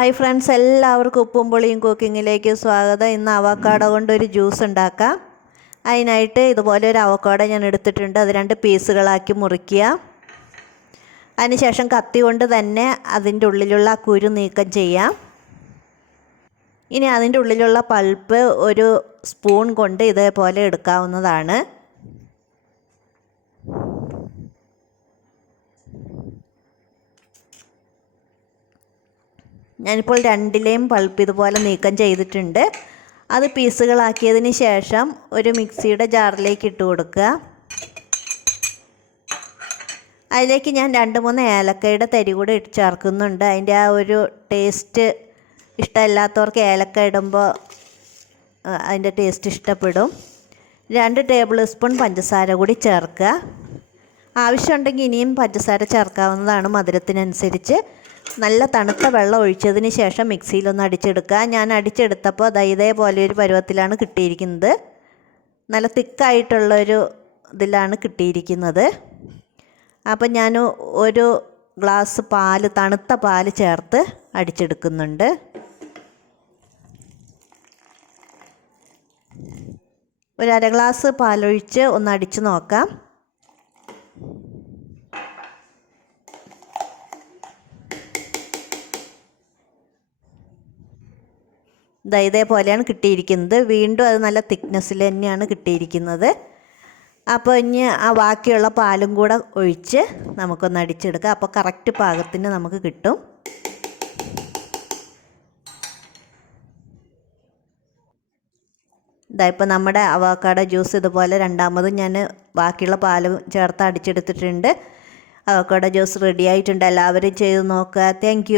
Hi friends, എല്ലാവർക്കും ഉപ്പും പുളിയും കുക്കിങ്ങിലേക്ക് സ്വാഗതം. ഇന്ന് അവക്കാഡോ കൊണ്ടൊരു ജ്യൂസ് ഉണ്ടാക്കാം. അതിനായിട്ട് ഇതുപോലെ ഒരു അവക്കാഡോ ഞാൻ എടുത്തിട്ടുണ്ട്. അത് 2 പീസുകളാക്കി മുറിക്കുക. അതിനുശേഷം കത്തി കൊണ്ട് തന്നെ അതിൻ്റെ ഉള്ളിലുള്ള കുരു നീക്കം ചെയ്യാം. ഇനി അതിൻ്റെ ഉള്ളിലുള്ള പൾപ്പ് ഒരു സ്പൂൺ കൊണ്ട് ഇതേപോലെ എടുക്കാവുന്നതാണ്. ഞാനിപ്പോൾ 2ലെയും പൾപ്പ് ഇതുപോലെ നീക്കം ചെയ്തിട്ടുണ്ട്. അത് പീസുകളാക്കിയതിന് ശേഷം ഒരു മിക്സിയുടെ ജാറിലേക്ക് ഇട്ട് കൊടുക്കുക. അതിലേക്ക് ഞാൻ 2-3 ഏലക്കയുടെ തരി കൂടെ ഇട്ട് ചേർക്കുന്നുണ്ട്. അതിൻ്റെ ആ ഒരു ടേസ്റ്റ് ഇഷ്ടമില്ലാത്തവർക്ക് ഏലക്ക ഇടുമ്പോൾ അതിൻ്റെ ടേസ്റ്റ് ഇഷ്ടപ്പെടും. 2 ടേബിൾ സ്പൂൺ പഞ്ചസാര കൂടി ചേർക്കുക. ആവശ്യമുണ്ടെങ്കിൽ ഇനിയും പഞ്ചസാര ചേർക്കാവുന്നതാണ് മധുരത്തിനനുസരിച്ച്. നല്ല തണുത്ത വെള്ളം ഒഴിച്ചതിന് ശേഷം മിക്സിയിലൊന്ന് അടിച്ചെടുക്കുക. ഞാൻ അടിച്ചെടുത്തപ്പോൾ ഇതേപോലെ ഒരു പരുവത്തിലാണ് കിട്ടിയിരിക്കുന്നത്. നല്ല തിക്കായിട്ടുള്ളൊരു ഇതിലാണ് കിട്ടിയിരിക്കുന്നത്. അപ്പം ഞാൻ ഒരു ഗ്ലാസ് പാല്, തണുത്ത പാല് ചേർത്ത് അടിച്ചെടുക്കുന്നുണ്ട്. ഒരു 1/2 ഗ്ലാസ് പാലൊഴിച്ച് ഒന്ന് അടിച്ച് നോക്കാം. ഇതേപോലെയാണ് കിട്ടിയിരിക്കുന്നത്. വീണ്ടും അത് നല്ല തിക്നെസ്സിൽ തന്നെയാണ് കിട്ടിയിരിക്കുന്നത്. അപ്പോൾ ഇനി ആ ബാക്കിയുള്ള പാലും കൂടെ ഒഴിച്ച് നമുക്കൊന്ന് അടിച്ചെടുക്കാം. അപ്പോൾ കറക്റ്റ് പാകത്തിന് നമുക്ക് കിട്ടും. ഇപ്പോൾ നമ്മുടെ അവക്കാഡോ ജ്യൂസ് ഇതുപോലെ രണ്ടാമതും ഞാൻ ബാക്കിയുള്ള പാലും ചേർത്ത് അടിച്ചെടുത്തിട്ടുണ്ട്. അവക്കാഡോ ജ്യൂസ് റെഡി ആയിട്ടുണ്ട്. എല്ലാവരും ചെയ്ത് നോക്കുക. താങ്ക്